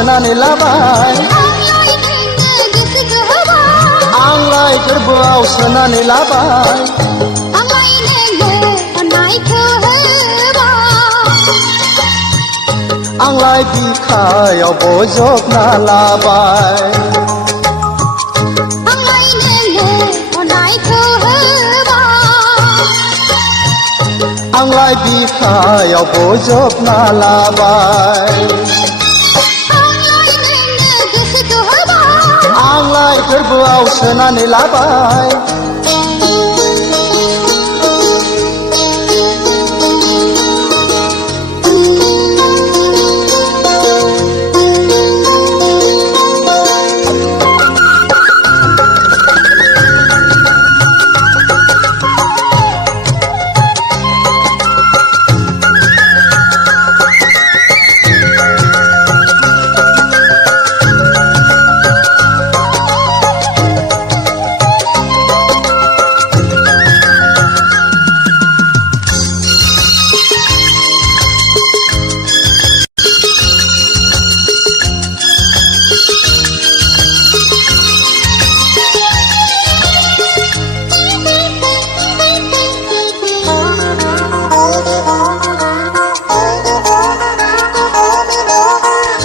सोनानै लाबाय आंलाय गोरबोआव सोनानै लाबाय आंलाय बिखायाव बजबना लाबाय आंलाय बिखायाव बजबना लाबाय आंलाय गोरबोआव सोनानै लाबाय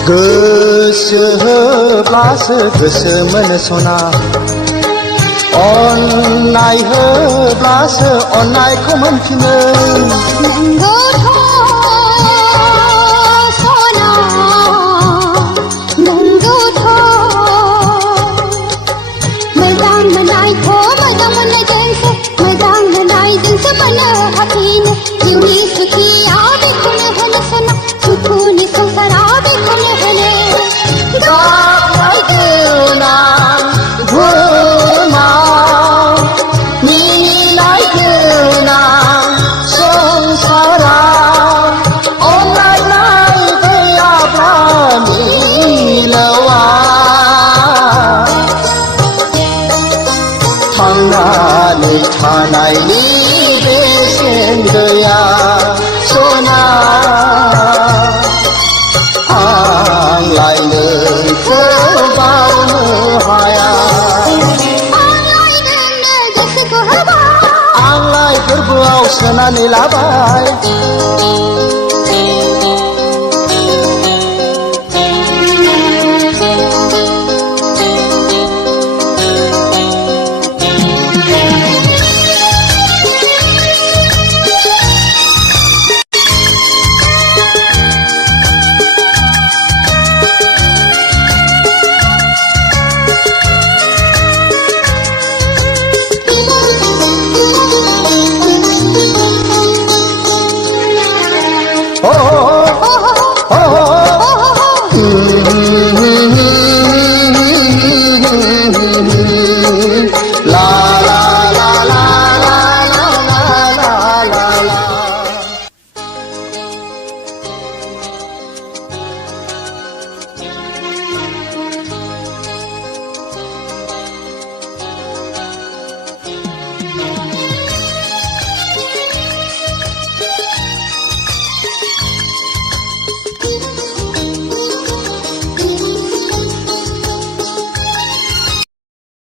गोसो होब्लासो गोसो मोनो सना अननाय होब्लासो अननायखौ मोनफिनो मोजां मोननायजोंसो मोननो हाफिनो जिउनि सुखिया बेखौनो होनो सना सुखुनि संसारा बेखौनो होनो मिनिनाय गोनां संसाराव अनलायनाय गैयाब्ला मिलौआ थांनानै थानायनि बेसेन गैया सना आंलाय नोंखौ बावनो हाया आंलाय गोरबोआव सोनानै लाबाय